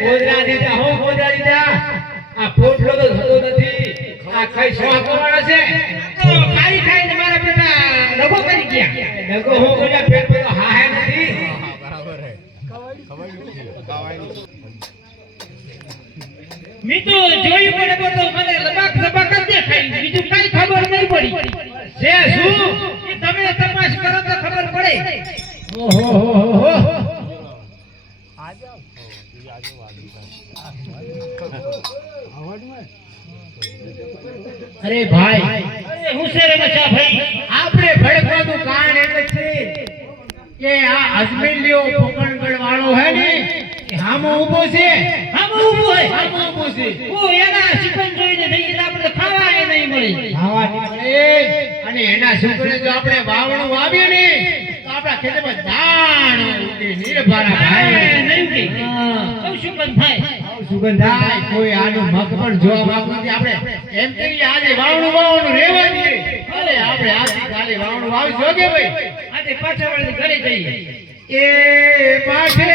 ગોદરા દીધા હો ગોદરા દીધા આ પોટલો તો થતો નથી આ કઈ શોખ વાળા છે તો ખાઈ ખાઈને મારા બેટા લગો કરી ગયા લગો હો ગોડા પેટ પર તો હા હે નથી બરાબર હે મી તો જોઈ પડે તો મને લબાક લબાક જ દેખાય બીજું કઈ ખબર નહીં પડી છે શું એ તમે તપાસ કરો તો ખબર પડે ઓહો હો આ જાવ અરે ભાઈ અરે હું છે રે મચા ભાઈ આપણે ભડકવાનું કારણ એટલે છે કે આ અજમેલિયો પોકણગઢ વાળો હે ને એ હામો ઊભો છે આમ ઊભું હોય હામો ઊભો છે ઓ એના ચિકન જોઈને થઈ ગયા આપણે ખાવા એ નહીં મળી ખાવાની મળે અને એના છોકરે જો આપણે વાવણું વાવીએ ને તો આપણા ખેતરમાં ધાન ઉગે નિર્ભારા ભાઈ નહીં કે હા. સૌ સુગંધ થાય સુગંધ થાય કોઈ આનું મગ પણ જોવા માંગતું નથી આપણે એમ કહીએ આજે વાવણું રહેવા દઈએ અને આપણે આવતીકાલે વાવણું વાવી જોગે ભાઈ આજે પાછા વળી ઘરે જઈએ એ પાછે